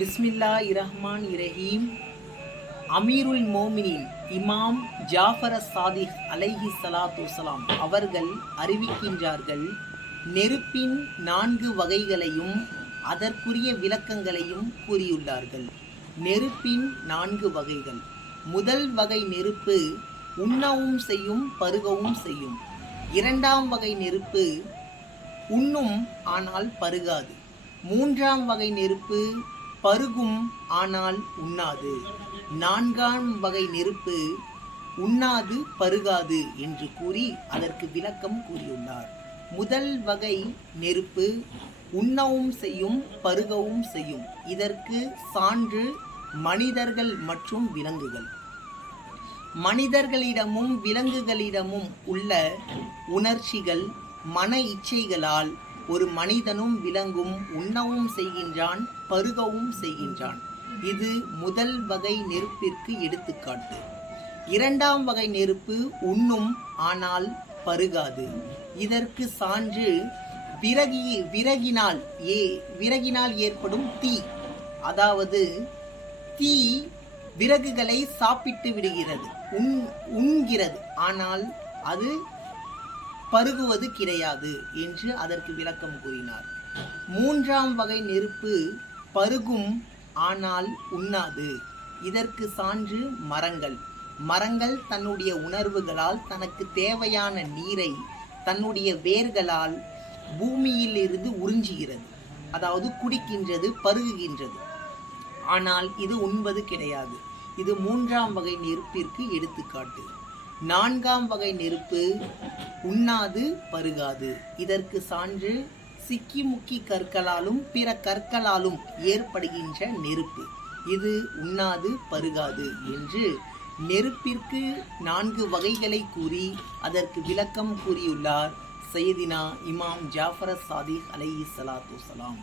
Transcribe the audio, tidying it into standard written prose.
பிஸ்மில்லாஹிர்ரஹ்மானிர்ரஹீம். அமீருல் மோமினின் இமாம் ஜாஃபர் சாதிக் அலைஹி ஸலாத்து வஸலாம் அவர்கள் அறிவிக்கின்றார்கள், நெருப்பின் 4 வகைகளையும் அதற்குரிய விளக்கங்களையும் கூறியுள்ளார்கள். நெருப்பின் 4 வகைகள். முதல் வகை நெருப்பு உண்ணவும் செய்யும், பருகவும் செய்யும். 2ஆம் வகை நெருப்பு உண்ணும், ஆனால் பருகாது. 3ஆம் வகை நெருப்பு பருகும், ஆனால் உண்ணாது. 4ஆம் வகை நெருப்பு உண்ணாது, பருகாது என்று கூறி அதற்கு விளக்கம் கூறியுள்ளார். முதல் வகை நெருப்பு உண்ணவும் செய்யும், பருகவும் செய்யும். இதற்கு சான்று மனிதர்கள் மற்றும் விலங்குகள். மனிதர்களிடமும் விலங்குகளிடமும் உள்ள உணர்ச்சிகள், மன இச்சைகளால் ஒரு மனிதனும் விலங்கும் உண்ணவும் செய்கின்றான், பருகவும் செய்கின்றான். இது முதல் வகை நெருப்பிற்கு எடுத்துக்காட்டு. 2ஆம் வகை நெருப்பு உண்ணும், ஆனால் பருகாது. இதற்கு சான்று விறகினால் ஏற்படும் தீ. அதாவது தீ விறகுகளை சாப்பிட்டு விடுகிறது, உண்கிறது, ஆனால் அது பருகுவது கிடையாது என்று அதற்கு விளக்கம் கூறினார். 3ஆம் வகை நெருப்பு பருகும், ஆனால் உண்ணாது. இதற்கு சான்று மரங்கள் தன்னுடைய உணர்வுகளால் தனக்கு தேவையான நீரை தன்னுடைய வேர்களால் பூமியில் இருந்து உறிஞ்சுகிறது, அதாவது குடிக்கின்றது, பருகுகின்றது. ஆனால் இது உண்பது கிடையாது. இது 3ஆம் வகை நெருப்பிற்கு எடுத்துக்காட்டு. 4ஆம் வகை நெருப்பு உண்ணாது, பருகாது. இதற்கு சான்று சிக்கி முக்கி கற்களாலும் பிற கற்களாலும் ஏற்படுகின்ற நெருப்பு. இது உண்ணாது, பருகாது என்று நெருப்பிற்கு 4 வகைகளை கூறி அதற்கு விளக்கம் கூறியுள்ளார் சையதினா இமாம் ஜாஃபர் சாதிக் அலைஹி ஸலாத்து வஸலாம்.